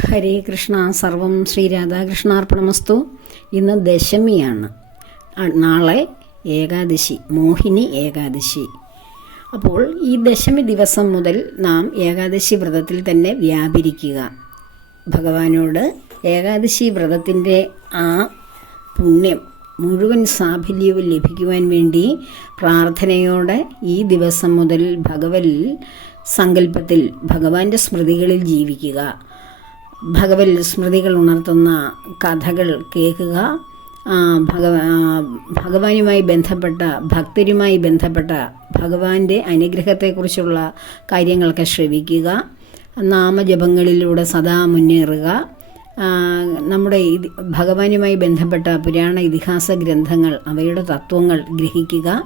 ഹരേ കൃഷ്ണ സർവം ശ്രീ രാധാകൃഷ്ണാർപ്പണമസ്തു. ഇന്ന് ദശമിയാണ്. നാളെ ഏകാദശി മോഹിനി ഏകാദശി. അപ്പോൾ ഈ ദശമി ദിവസം മുതൽ നാം ഏകാദശി വ്രതത്തിൽ തന്നെ വ്യാപരിക്കുക. ഭഗവാനോട് ഏകാദശി വ്രതത്തിന്റെ ആ പുണ്യം മുഴുവൻ സാഫല്യവും ലഭിക്കുവാൻ വേണ്ടി പ്രാർത്ഥനയോടെ ഈ ദിവസം മുതൽ ഭഗവൽ സങ്കല്പത്തിൽ ഭഗവാന്റെ സ്മൃതികളിൽ ജീവിക്കുക. ഭഗവൽ സ്മൃതികൾ ഉണർത്തുന്ന കഥകൾ കേൾക്കുക. ഭഗവ ഭഗവാനുമായി ബന്ധപ്പെട്ട ഭക്തരുമായി ബന്ധപ്പെട്ട ഭഗവാന്റെ അനുഗ്രഹത്തെക്കുറിച്ചുള്ള കാര്യങ്ങളൊക്കെ ശ്രവിക്കുക. നാമജപങ്ങളിലൂടെ സദാ മുന്നേറുക. നമ്മുടെ ഭഗവാനുമായി ബന്ധപ്പെട്ട പുരാണ ഇതിഹാസ ഗ്രന്ഥങ്ങൾ അവയുടെ തത്വങ്ങൾ ഗ്രഹിക്കുക.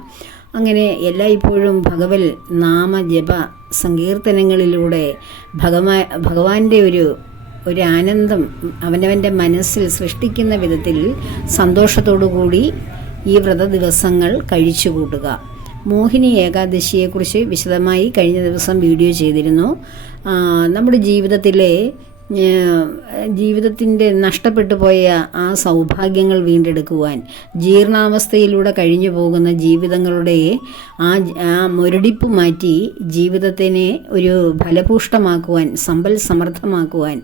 അങ്ങനെ എല്ലായ്പ്പോഴും ഭഗവൽ നാമജപ സങ്കീർത്തനങ്ങളിലൂടെ ഭഗവാ ഭഗവാന്റെ ഒരു ഒരു ആനന്ദം അവനവന്റെ മനസ്സിൽ സൃഷ്ടിക്കുന്ന വിധത്തിൽ സന്തോഷത്തോടു കൂടി ഈ വ്രത ദിവസങ്ങൾ കഴിച്ചു കൂട്ടുക മോഹിനി ഏകാദശിയെക്കുറിച്ച് വിശദമായി കഴിഞ്ഞ ദിവസം വീഡിയോ ചെയ്തിരുന്നു. നമ്മുടെ ജീവിതത്തിലെ ജീവിതത്തിന്റെ നഷ്ടപ്പെട്ടു പോയ ആ സൗഭാഗ്യങ്ങൾ വീണ്ടെടുക്കുവാൻ ജീർണാവസ്ഥയിലൂടെ കഴിഞ്ഞു പോകുന്ന ജീവിതങ്ങളുടെ ആ ആ മുരടിപ്പ് മാറ്റി ജീവിതത്തിനെ ഒരു ഫലപുഷ്ടമാക്കുവാൻ സമ്പൽ സമൃദ്ധമാക്കുവാൻ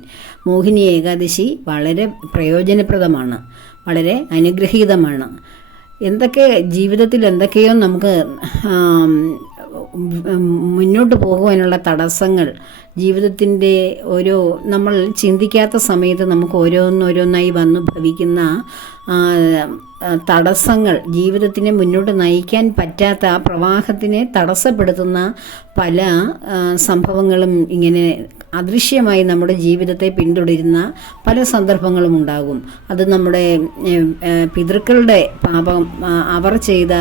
മോഹിനി ഏകാദശി വളരെ പ്രയോജനപ്രദമാണ് വളരെ അനുഗ്രഹീതമാണ്. എന്തൊക്കെ ജീവിതത്തിൽ എന്തൊക്കെയോ നമുക്ക് മുന്നോട്ട് പോകുവാനുള്ള തടസ്സങ്ങൾ ജീവിതത്തിന്റെ ഓരോ നമ്മൾ ചിന്തിക്കാത്ത സമയത്ത് നമുക്ക് ഓരോന്നോരോന്നായി വന്നു ഭവിക്കുന്ന തടസ്സങ്ങൾ ജീവിതത്തിനെ മുന്നോട്ട് നയിക്കാൻ പറ്റാത്ത ആ പ്രവാഹത്തിനെ തടസ്സപ്പെടുത്തുന്ന പല സംഭവങ്ങളും ഇങ്ങനെ അദൃശ്യമായി നമ്മുടെ ജീവിതത്തെ പിന്തുടരുന്ന പല സന്ദർഭങ്ങളും ഉണ്ടാകും. അത് നമ്മുടെ പിതൃക്കളുടെ പാപം അവർ ചെയ്ത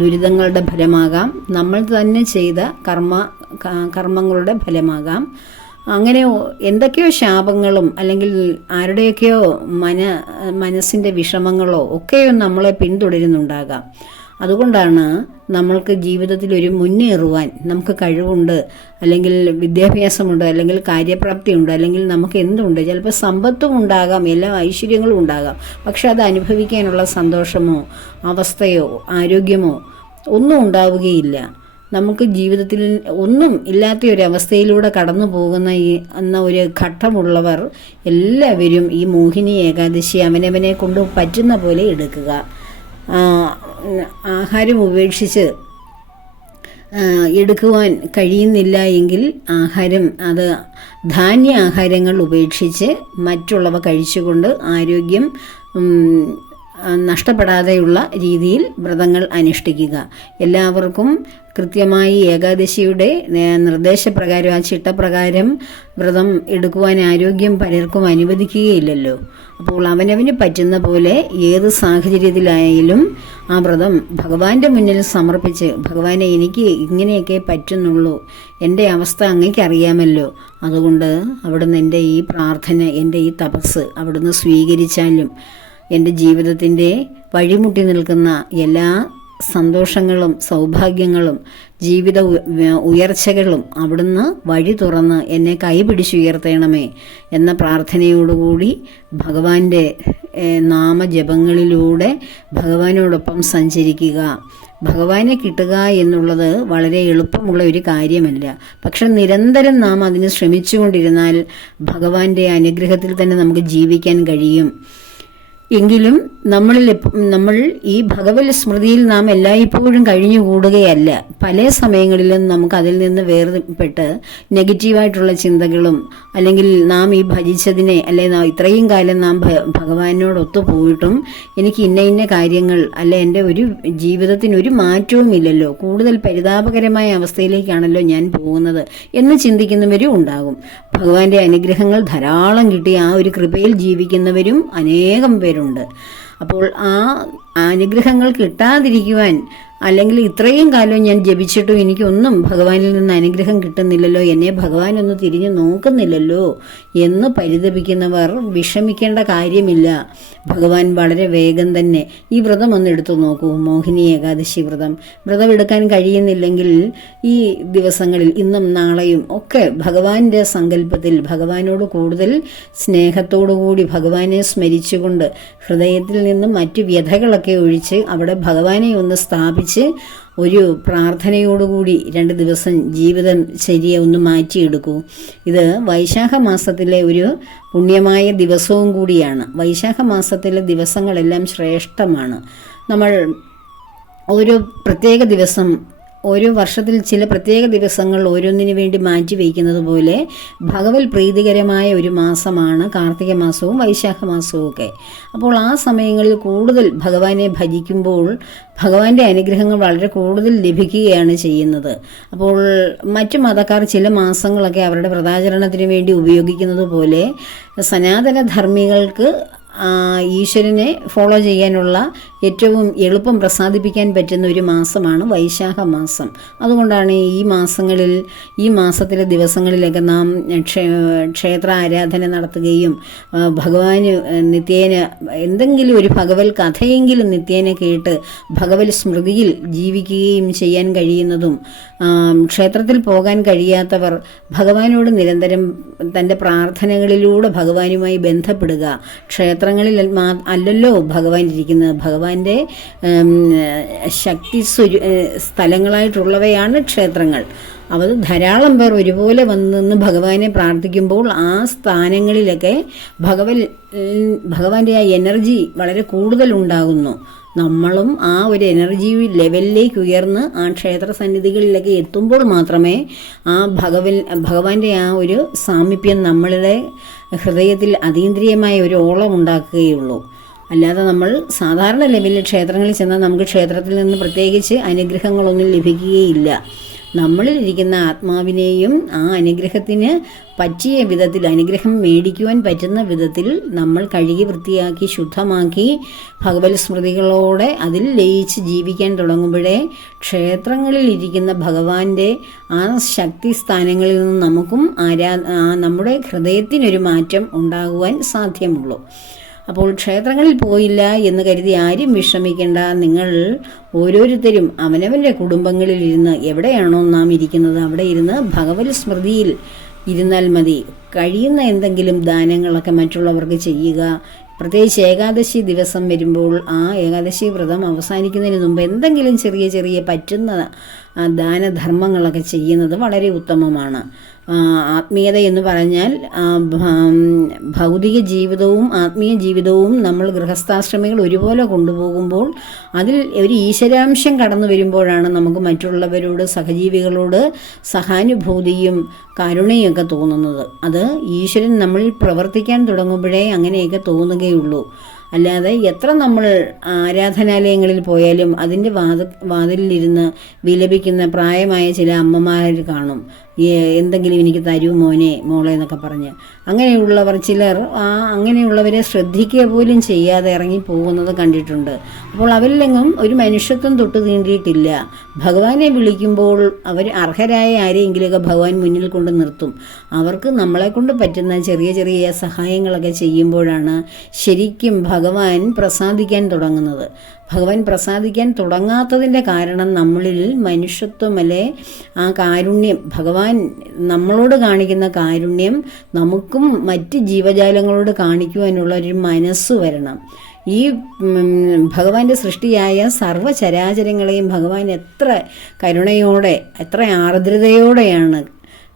ദുരിതങ്ങളുടെ ഫലമാകാം. നമ്മൾ തന്നെ ചെയ്ത കർമ്മ കർമ്മങ്ങളുടെ ഫലമാകാം. അങ്ങനെ എന്തൊക്കെയോ ശാപങ്ങളും അല്ലെങ്കിൽ ആരുടെയൊക്കെയോ മന മനസ്സിന്റെ വിഷമങ്ങളോ ഒക്കെയോ നമ്മളെ പിന്തുടരുന്നുണ്ടാകാം. അതുകൊണ്ടാണ് നമ്മൾക്ക് ജീവിതത്തിൽ ഒരു മുന്നേറുവാൻ നമുക്ക് കഴിവുണ്ട് അല്ലെങ്കിൽ വിദ്യാഭ്യാസമുണ്ട് അല്ലെങ്കിൽ കാര്യപ്രാപ്തി ഉണ്ട് അല്ലെങ്കിൽ നമുക്ക് എന്തുണ്ട്. ചിലപ്പോൾ സമ്പത്തും ഉണ്ടാകാം എല്ലാ ഐശ്വര്യങ്ങളും ഉണ്ടാകാം. പക്ഷെ അത് അനുഭവിക്കാനുള്ള സന്തോഷമോ അവസ്ഥയോ ആരോഗ്യമോ ഒന്നും ഉണ്ടാവുകയില്ല. നമുക്ക് ജീവിതത്തിൽ ഒന്നും ഇല്ലാത്ത ഒരു അവസ്ഥയിലൂടെ കടന്നു പോകുന്ന ഈ എന്ന ഒരു ഘട്ടമുള്ളവർ എല്ലാവരും ഈ മോഹിനി ഏകാദശി അവനവനെ കൊണ്ട് പറ്റുന്ന പോലെ എടുക്കുക. ആഹാരം ഉപേക്ഷിച്ച് എടുക്കുവാൻ കഴിയുന്നില്ല എങ്കിൽ ആഹാരം അത് ധാന്യ ആഹാരങ്ങൾ ഉപേക്ഷിച്ച് മറ്റുള്ളവ കഴിച്ചുകൊണ്ട് ആരോഗ്യം നഷ്ടപ്പെടാതെയുള്ള രീതിയിൽ വ്രതങ്ങൾ അനുഷ്ഠിക്കുക. എല്ലാവർക്കും കൃത്യമായി ഏകാദശിയുടെ നിർദ്ദേശപ്രകാരം ആ ചിട്ടപ്രകാരം വ്രതം എടുക്കുവാൻ ആരോഗ്യം പലർക്കും അനുവദിക്കുകയില്ലല്ലോ. അപ്പോൾ അവനവന് പറ്റുന്ന പോലെ ഏത് സാഹചര്യത്തിലായാലും ആ വ്രതം ഭഗവാന്റെ മുന്നിൽ സമർപ്പിച്ച് ഭഗവാനെ എനിക്ക് ഇങ്ങനെയൊക്കെ പറ്റുന്നുള്ളൂ. എന്റെ അവസ്ഥ അങ്ങേക്ക് അറിയാമല്ലോ. അതുകൊണ്ട് അവിടുന്ന് എന്റെ ഈ പ്രാർത്ഥന എന്റെ ഈ തപസ് അവിടുന്ന് സ്വീകരിച്ചാലും എന്റെ ജീവിതത്തിന്റെ വഴിമുട്ടി നിൽക്കുന്ന എല്ലാ സന്തോഷങ്ങളും സൗഭാഗ്യങ്ങളും ജീവിത ഉയർച്ചകളും അവിടുന്ന് വഴി തുറന്ന് എന്നെ കൈപിടിച്ചുയർത്തണമേ എന്ന പ്രാർത്ഥനയോടുകൂടി ഭഗവാന്റെ നാമജപങ്ങളിലൂടെ ഭഗവാനോടൊപ്പം സഞ്ചരിക്കുക. ഭഗവാനെ കിട്ടുക എന്നുള്ളത് വളരെ എളുപ്പമുള്ള ഒരു കാര്യമല്ല. പക്ഷെ നിരന്തരം നാം അതിന് ശ്രമിച്ചുകൊണ്ടിരുന്നാൽ ഭഗവാന്റെ അനുഗ്രഹത്തിൽ തന്നെ നമുക്ക് ജീവിക്കാൻ കഴിയും. എങ്കിലും നമ്മളിൽ നമ്മൾ ഈ ഭഗവത് സ്മൃതിയിൽ നാം എല്ലായ്പ്പോഴും കഴിഞ്ഞുകൂടുകയല്ല പല സമയങ്ങളിലും നമുക്ക് അതിൽ നിന്ന് വേർപെട്ട് നെഗറ്റീവായിട്ടുള്ള ചിന്തകളും അല്ലെങ്കിൽ നാം ഈ ഭജിച്ചതിനെ അല്ലെ ഇത്രയും കാലം നാം ഭഗവാനോടൊത്തു പോയിട്ടും എനിക്ക് ഇന്ന ഇന്ന കാര്യങ്ങൾ അല്ലെ എന്റെ ഒരു ജീവിതത്തിന് ഒരു മാറ്റവും ഇല്ലല്ലോ. കൂടുതൽ പരിതാപകരമായ അവസ്ഥയിലേക്കാണല്ലോ ഞാൻ പോകുന്നത് എന്ന് ചിന്തിക്കുന്നവരും ഉണ്ടാകും. ഭഗവാന്റെ അനുഗ്രഹങ്ങൾ ധാരാളം കിട്ടി ആ ഒരു കൃപയിൽ ജീവിക്കുന്നവരും അനേകം പേരുണ്ട്. അപ്പോൾ ആ അനുഗ്രഹങ്ങൾ കിട്ടാതിരിക്കുവാൻ അല്ലെങ്കിൽ ഇത്രയും കാലം ഞാൻ ജപിച്ചിട്ടും എനിക്കൊന്നും ഭഗവാനിൽ നിന്ന് അനുഗ്രഹം കിട്ടുന്നില്ലല്ലോ എന്നെ ഭഗവാൻ ഒന്ന് തിരിഞ്ഞു നോക്കുന്നില്ലല്ലോ എന്ന് പരിതപിക്കുന്നവർ വിഷമിക്കേണ്ട കാര്യമില്ല. ഭഗവാൻ വളരെ വേഗം തന്നെ ഈ വ്രതം ഒന്ന് എടുത്തു നോക്കൂ മോഹിനി ഏകാദശി വ്രതം. വ്രതം എടുക്കാൻ കഴിയുന്നില്ലെങ്കിൽ ഈ ദിവസങ്ങളിൽ ഇന്നും നാളെയും ഒക്കെ ഭഗവാന്റെ സങ്കല്പത്തിൽ ഭഗവാനോട് കൂടുതൽ സ്നേഹത്തോടുകൂടി ഭഗവാനെ സ്മരിച്ചുകൊണ്ട് ഹൃദയത്തിൽ നിന്നും മറ്റു വ്യഥകളൊക്കെ ഒഴിച്ച് അവിടെ ഭഗവാനെ ഒന്ന് സ്ഥാപിച്ച് ഒരു പ്രാർത്ഥനയോടുകൂടി രണ്ട് ദിവസം ജീവിതം ശരിയെ ഒന്ന് മാറ്റിയെടുക്കൂ. ഇത് വൈശാഖ മാസത്തിലെ ഒരു പുണ്യമായ ദിവസവും കൂടിയാണ്. വൈശാഖ മാസത്തിലെ ദിവസങ്ങളെല്ലാം ശ്രേഷ്ഠമാണ്. നമ്മൾ ഒരു പ്രത്യേക ദിവസം ഓരോ വർഷത്തിൽ ചില പ്രത്യേക ദിവസങ്ങൾ ഓരോന്നിനു വേണ്ടി മാറ്റി വയ്ക്കുന്നത് പോലെ ഭഗവത് പ്രീതികരമായ ഒരു മാസമാണ് കാർത്തിക മാസവും വൈശാഖ മാസവും ഒക്കെ. അപ്പോൾ ആ സമയങ്ങളിൽ കൂടുതൽ ഭഗവാനെ ഭജിക്കുമ്പോൾ ഭഗവാന്റെ അനുഗ്രഹങ്ങൾ വളരെ കൂടുതൽ ലഭിക്കുകയാണ് ചെയ്യുന്നത്. അപ്പോൾ മറ്റു മതക്കാർ ചില മാസങ്ങളൊക്കെ അവരുടെ വ്രതാചരണത്തിന് വേണ്ടി ഉപയോഗിക്കുന്നത് പോലെ സനാതന ധർമ്മികൾക്ക് ഈശ്വരനെ ഫോളോ ചെയ്യാനുള്ള ഏറ്റവും എളുപ്പം പ്രസാദിപ്പിക്കാൻ പറ്റുന്ന ഒരു മാസമാണ് വൈശാഖ മാസം. അതുകൊണ്ടാണ് ഈ മാസങ്ങളിൽ ഈ മാസത്തിലെ ദിവസങ്ങളിലൊക്കെ നാം ക്ഷേ ക്ഷേത്ര ആരാധന നടത്തുകയും ഭഗവാന് നിത്യേന എന്തെങ്കിലും ഒരു ഭഗവത് കഥയെങ്കിലും നിത്യേന കേട്ട് ഭഗവത് സ്മൃതിയിൽ ജീവിക്കുകയും ചെയ്യാൻ കഴിയുന്നതും ക്ഷേത്രത്തിൽ പോകാൻ കഴിയാത്തവർ ഭഗവാനോട് നിരന്തരം തന്റെ പ്രാർത്ഥനകളിലൂടെ ഭഗവാനുമായി ബന്ധപ്പെടുക. ക്ഷേത്രങ്ങളിൽ അല്ലല്ലോ ഭഗവാൻ ഇരിക്കുന്നത്. ഭഗവാന്റെ ശക്തി സ്വരു സ്ഥലങ്ങളായിട്ടുള്ളവയാണ് ക്ഷേത്രങ്ങൾ. അവർ ധാരാളം പേർ ഒരുപോലെ വന്ന് ഭഗവാനെ പ്രാർത്ഥിക്കുമ്പോൾ ആ സ്ഥാനങ്ങളിലൊക്കെ ഭഗവൽ ഭഗവാന്റെ ആ എനർജി വളരെ കൂടുതൽ ഉണ്ടാകുന്നു നമ്മളും ആ ഒരു എനർജി ലെവലിലേക്ക് ഉയർന്ന് ആ ക്ഷേത്ര സന്നിധികളിലൊക്കെ എത്തുമ്പോൾ മാത്രമേ ആ ഭഗവൻ ഭഗവാന്റെ ആ ഒരു സാമീപ്യം നമ്മളുടെ ഹൃദയത്തിൽ അതീന്ദ്രിയമായ ഒരു ഓളം ഉണ്ടാക്കുകയുള്ളൂ. അല്ലാതെ നമ്മൾ സാധാരണ ലെവലിൽ ക്ഷേത്രങ്ങളിൽ ചെന്നാൽ നമുക്ക് ക്ഷേത്രത്തിൽ നിന്ന് പ്രത്യേകിച്ച് അനുഗ്രഹങ്ങളൊന്നും ലഭിക്കുകയില്ല. നമ്മളിലിരിക്കുന്ന ആത്മാവിനെയും ആ അനുഗ്രഹത്തിന് പറ്റിയ വിധത്തിൽ അനുഗ്രഹം മേടിക്കുവാൻ പറ്റുന്ന വിധത്തിൽ നമ്മൾ കഴുകി വൃത്തിയാക്കി ശുദ്ധമാക്കി ഭഗവത് സ്മൃതികളോടെ അതിൽ ലയിച്ച് ജീവിക്കാൻ തുടങ്ങുമ്പോഴേ ക്ഷേത്രങ്ങളിൽ ഇരിക്കുന്ന ഭഗവാന്റെ ആ ശക്തി സ്ഥാനങ്ങളിൽ നിന്ന് നമുക്കും ആരാ നമ്മുടെ ഹൃദയത്തിനൊരു മാറ്റം ഉണ്ടാകുവാൻ സാധ്യമുള്ളൂ. അപ്പോൾ ക്ഷേത്രങ്ങളിൽ പോയില്ല എന്ന് കരുതി ആരും വിഷമിക്കേണ്ട നിങ്ങൾ ഓരോരുത്തരും അവനവന്റെ കുടുംബങ്ങളിൽ ഇരുന്ന് എവിടെയാണോ നാം ഇരിക്കുന്നത്? അവിടെ ഇരുന്ന് ഭഗവത് സ്മൃതിയിൽ ഇരുന്നാൽ മതി. കഴിയുന്ന എന്തെങ്കിലും ദാനങ്ങളൊക്കെ മറ്റുള്ളവർക്ക് ചെയ്യുക. പ്രത്യേകിച്ച് ഏകാദശി ദിവസം വരുമ്പോൾ ആ ഏകാദശി വ്രതം അവസാനിക്കുന്നതിന് മുമ്പ് എന്തെങ്കിലും ചെറിയ ചെറിയ പറ്റുന്ന ദാനധർമ്മങ്ങളൊക്കെ ചെയ്യുന്നത് വളരെ ഉത്തമമാണ്. ആത്മീയത എന്ന് പറഞ്ഞാൽ ഭൗതിക ജീവിതവും ആത്മീയ ജീവിതവും നമ്മൾ ഗൃഹസ്ഥാശ്രമികൾ ഒരുപോലെ കൊണ്ടുപോകുമ്പോൾ അതിൽ ഒരു ഈശ്വരാംശം കടന്നു വരുമ്പോഴാണ് നമുക്ക് മറ്റുള്ളവരോട് സഹജീവികളോട് സഹാനുഭൂതിയും കരുണയൊക്കെ തോന്നുന്നത്. അത് ഈശ്വരൻ നമ്മളിൽ പ്രവർത്തിക്കാൻ തുടങ്ങുമ്പോഴേ അങ്ങനെയൊക്കെ തോന്നുകയുള്ളൂ. അല്ലാതെ എത്ര നമ്മൾ ആരാധനാലയങ്ങളിൽ പോയാലും അതിന്റെ വാത വാതിലിരുന്ന് വിലപിക്കുന്ന പ്രായമായ ചില അമ്മമാർ കാണും. എന്തെങ്കിലും എനിക്ക് തരൂ മോനെ മോളെ എന്നൊക്കെ പറഞ്ഞ്. അങ്ങനെയുള്ളവർ ചിലർ ആ അങ്ങനെയുള്ളവരെ ശ്രദ്ധിക്കുക പോലും ചെയ്യാതെ ഇറങ്ങി പോകുന്നത് കണ്ടിട്ടുണ്ട്. അപ്പോൾ അവരിലെങ്ങും ഒരു മനുഷ്യത്വം തൊട്ട് തീണ്ടിയിട്ടില്ല. ഭഗവാനെ വിളിക്കുമ്പോൾ അവർ അർഹരായ ആരെയെങ്കിലുമൊക്കെ ഭഗവാൻ മുന്നിൽ കൊണ്ട് നിർത്തും. അവർക്ക് നമ്മളെ കൊണ്ട് പറ്റുന്ന ചെറിയ ചെറിയ സഹായങ്ങളൊക്കെ ചെയ്യുമ്പോഴാണ് ശരിക്കും ഭഗവാൻ പ്രസാദിക്കാൻ തുടങ്ങുന്നത്. ഭഗവാൻ പ്രസാദിക്കാൻ തുടങ്ങാത്തതിന്റെ കാരണം നമ്മളിൽ മനുഷ്യത്വമല്ലേ? ആ കാരുണ്യം ഭഗവാൻ നമ്മളോട് കാണിക്കുന്ന കാരുണ്യം നമുക്കും മറ്റ് ജീവജാലങ്ങളോട് കാണിക്കുവാനുള്ള ഒരു മനസ്സ് വരണം. ഈ ഭഗവാന്റെ സൃഷ്ടിയായ സർവചരാചരങ്ങളെയും ഭഗവാൻ എത്ര കരുണയോടെ എത്ര ആർദ്രതയോടെയാണ്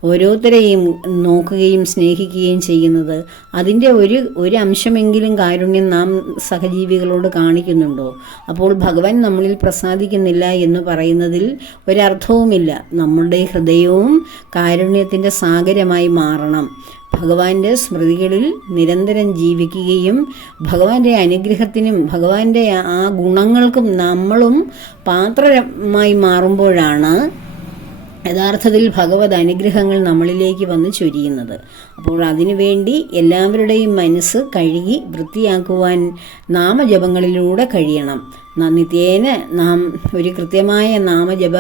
ഓരോരുത്തരെയും നോക്കുകയും സ്നേഹിക്കുകയും ചെയ്യുന്നത് അതിന്റെ ഒരു ഒരു അംശമെങ്കിലും കാരുണ്യം നാം സഹജീവികളോട് കാണിക്കുന്നുണ്ടോ? അപ്പോൾ ഭഗവാൻ നമ്മളിൽ പ്രസാദിക്കുന്നില്ല എന്ന് പറയുന്നതിൽ ഒരർത്ഥവുമില്ല. നമ്മുടെ ഹൃദയവും കാരുണ്യത്തിന്റെ സാഗരമായി മാറണം. ഭഗവാന്റെ സ്മൃതികളിൽ നിരന്തരം ജീവിക്കുകയും ഭഗവാന്റെ അനുഗ്രഹത്തിനും ഭഗവാന്റെ ആ ഗുണങ്ങൾക്കും നമ്മളും പാത്രമായി മാറുമ്പോഴാണ് യഥാർത്ഥത്തിൽ ഭഗവത് അനുഗ്രഹങ്ങൾ നമ്മളിലേക്ക് വന്ന് ചൊരിയുന്നത്. അപ്പോൾ അതിനുവേണ്ടി എല്ലാവരുടെയും മനസ്സ് കഴുകി വൃത്തിയാക്കുവാൻ നാമജപങ്ങളിലൂടെ കഴിയണം. നിത്യേന നാം ഒരു കൃത്യമായ നാമജപ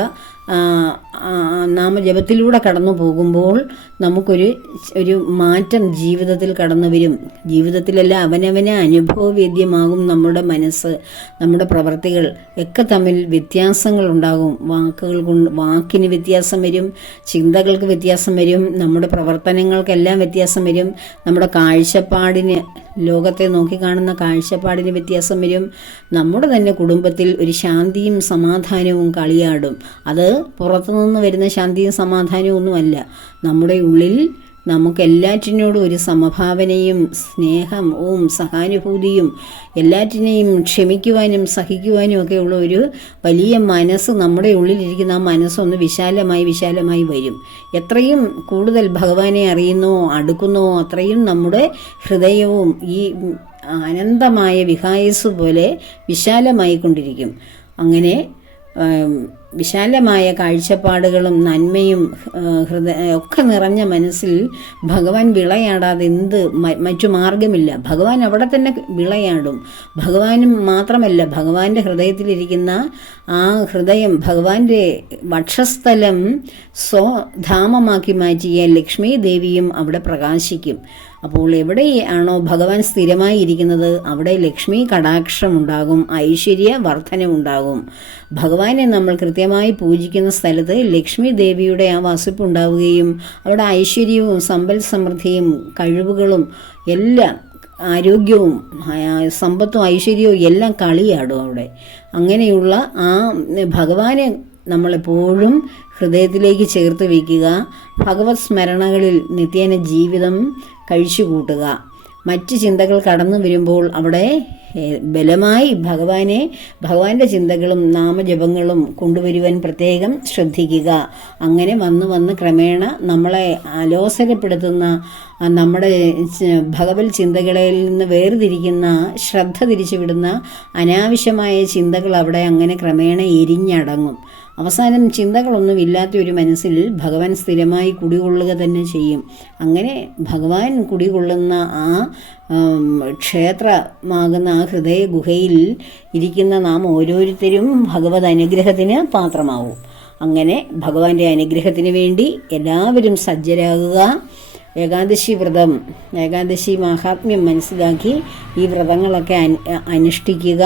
നാമജപത്തിലൂടെ കടന്നു പോകുമ്പോൾ നമുക്കൊരു ഒരു മാറ്റം ജീവിതത്തിൽ കടന്നു വരും. ജീവിതത്തിലല്ല അവനവനെ അനുഭവവേദ്യമാകും നമ്മുടെ മനസ്സ് നമ്മുടെ പ്രവർത്തികൾ. ഒക്കെ തമ്മിൽ വ്യത്യാസങ്ങൾ ഉണ്ടാകും. വാക്കുകൾ കൊണ്ട് വാക്കിന് വ്യത്യാസം വരും ചിന്തകൾക്ക് വ്യത്യാസം വരും നമ്മുടെ പ്രവർത്തനങ്ങൾക്കെല്ലാം വ്യത്യാസം വരും നമ്മുടെ കാഴ്ചപ്പാടിന് ലോകത്തെ നോക്കിക്കാണുന്ന കാഴ്ചപ്പാടിന് വ്യത്യാസം വരും. നമ്മുടെ തന്നെ കുടുംബത്തിൽ ഒരു ശാന്തിയും സമാധാനവും കളിയാടും. അത് പുറത്തുനിന്ന് വരുന്ന ശാന്തിയും സമാധാനവും ഒന്നുമല്ല. നമ്മുടെ ഉള്ളിൽ നമുക്ക് എല്ലാറ്റിനോടും ഒരു സമഭാവനയും സ്നേഹവും സഹാനുഭൂതിയും എല്ലാറ്റിനെയും ക്ഷമിക്കുവാനും സഹിക്കുവാനും ഒക്കെ ഉള്ള ഒരു വലിയ മനസ്സ് നമ്മുടെ ഉള്ളിലിരിക്കുന്ന ആ മനസ്സൊന്ന് വിശാലമായി വിശാലമായി വരും. എത്രയും കൂടുതൽ ഭഗവാനെ അറിയുന്നോ അടുക്കുന്നോ അത്രയും നമ്മുടെ ഹൃദയവും ഈ അനന്തമായ വിഹായസ് പോലെ വിശാലമായിക്കൊണ്ടിരിക്കും. അങ്ങനെ വിശാലമായ കാഴ്ചപ്പാടുകളും നന്മയും ഹൃദയ ഒക്കെ നിറഞ്ഞ മനസ്സിൽ ഭഗവാൻ വിളയാടാതെ എന്ത് മറ്റു മാർഗമില്ല ഭഗവാൻ അവിടെ തന്നെ വിളയാടും. ഭഗവാനും മാത്രമല്ല ഭഗവാന്റെ ഹൃദയത്തിലിരിക്കുന്ന ആ ഹൃദയം ഭഗവാന്റെ വക്ഷസ്ഥലം സ്വധാമമാക്കി മാറ്റിയ ലക്ഷ്മി ദേവിയും അവിടെ പ്രകാശിക്കും. അപ്പോൾ എവിടെയാണോ ഭഗവാൻ സ്ഥിരമായി ഇരിക്കുന്നത് അവിടെ ലക്ഷ്മി കടാക്ഷം ഉണ്ടാകും ഐശ്വര്യ വർധനമുണ്ടാകും ഭഗവാനെ നമ്മൾ കൃത്യമായി പൂജിക്കുന്ന സ്ഥലത്ത് ലക്ഷ്മി ദേവിയുടെ ആ വസിപ്പ് ഉണ്ടാവുകയും അവിടെ ഐശ്വര്യവും സമ്പൽ സമൃദ്ധിയും കഴിവുകളും എല്ലാം ആരോഗ്യവും സമ്പത്തും ഐശ്വര്യവും എല്ലാം കളിയാടും അവിടെ. അങ്ങനെയുള്ള ആ ഭഗവാനെ നമ്മളെപ്പോഴും ഹൃദയത്തിലേക്ക് ചേർത്ത് വയ്ക്കുക. ഭഗവത് സ്മരണകളിൽ നിത്യേന ജീവിതം കഴിച്ചുകൂട്ടുക. മറ്റ് ചിന്തകൾ കടന്നു വരുമ്പോൾ അവിടെ ബലമായി ഭഗവാനെ ഭഗവാന്റെ ചിന്തകളും നാമജപങ്ങളും കൊണ്ടുവരുവാൻ പ്രത്യേകം ശ്രദ്ധിക്കുക. അങ്ങനെ വന്നു വന്ന് ക്രമേണ നമ്മളെ അലോസരപ്പെടുത്തുന്ന നമ്മുടെ ഭഗവത് ചിന്തകളിൽ നിന്ന് വേർതിരിക്കുന്ന ശ്രദ്ധ തിരിച്ചുവിടുന്ന അനാവശ്യമായ ചിന്തകൾ അവിടെ അങ്ങനെ ക്രമേണ എരിഞ്ഞടങ്ങും. അവസാനം ചിന്തകളൊന്നും ഇല്ലാത്ത ഒരു മനസ്സിൽ ഭഗവാൻ സ്ഥിരമായി കുടികൊള്ളുക തന്നെ ചെയ്യും. അങ്ങനെ ഭഗവാൻ കുടികൊള്ളുന്ന ആ ക്ഷേത്രമാകുന്ന ആ ഹൃദയ ഗുഹയിൽ ഇരിക്കുന്ന നാം ഓരോരുത്തരും ഭഗവത് അനുഗ്രഹത്തിന് പാത്രമാവും. അങ്ങനെ ഭഗവാന്റെ അനുഗ്രഹത്തിന് വേണ്ടി എല്ലാവരും സജ്ജരാകുക. ഏകാദശി വ്രതം ഏകാദശി മാഹാത്മ്യം മനസ്സിലാക്കി ഈ വ്രതങ്ങളൊക്കെ അനുഷ്ഠിക്കുക.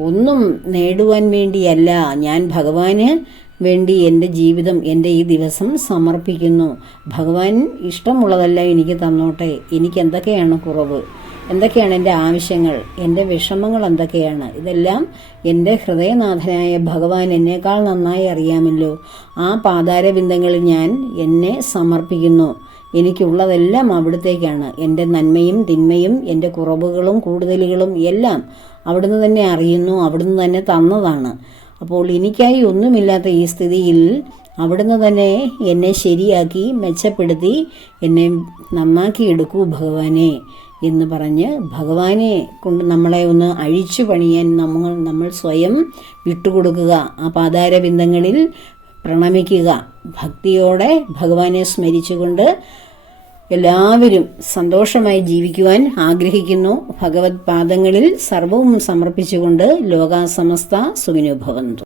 ഒന്നും നേടുവാൻ വേണ്ടിയല്ല. ഞാൻ ഭഗവാന് വേണ്ടി എന്റെ ജീവിതം എന്റെ ഈ ദിവസം സമർപ്പിക്കുന്നു. ഭഗവാൻ ഇഷ്ടമുള്ളതല്ല എനിക്ക് തന്നോട്ടെ. എനിക്ക് എന്തൊക്കെയാണ് കുറവ്? എന്തൊക്കെയാണ് എന്റെ ആവശ്യങ്ങൾ? എന്റെ വിഷമങ്ങൾ എന്തൊക്കെയാണ്? ഇതെല്ലാം എന്റെ ഹൃദയനാഥനായ ഭഗവാൻ എന്നേക്കാൾ നന്നായി അറിയാമല്ലോ. ആ പാതാരബിന്ദങ്ങളിൽ ഞാൻ എന്നെ സമർപ്പിക്കുന്നു. എനിക്കുള്ളതെല്ലാം അവിടത്തേക്കാണ്. എന്റെ നന്മയും തിന്മയും എന്റെ കുറവുകളും കൂടുതലുകളും എല്ലാം അവിടുന്ന് തന്നെ അറിയുന്നു അവിടുന്ന് തന്നെ തന്നതാണ്. അപ്പോൾ എനിക്കായി ഒന്നുമില്ലാത്ത ഈ സ്ഥിതിയിൽ അവിടുന്ന് തന്നെ എന്നെ ശരിയാക്കി മെച്ചപ്പെടുത്തി എന്നെ നന്നാക്കി എടുക്കൂ ഭഗവാനെ എന്ന് പറഞ്ഞ് ഭഗവാനെ കൊണ്ട് നമ്മളെ ഒന്ന് അഴിച്ചു പണിയാൻ നമ്മൾ നമ്മൾ സ്വയം വിട്ടുകൊടുക്കുക. ആ പാതാരബിന്ദങ്ങളിൽ പ്രണമിക്കുക. ഭക്തിയോടെ ഭഗവാനെ സ്മരിച്ചുകൊണ്ട് എല്ലാവരും സന്തോഷമായി ജീവിക്കുവാൻ ആഗ്രഹിക്കുന്നു. ഭഗവത് പാദങ്ങളിൽ സർവവും സമർപ്പിച്ചുകൊണ്ട് ലോകാസമസ്ത സുവിനുഭവന്തു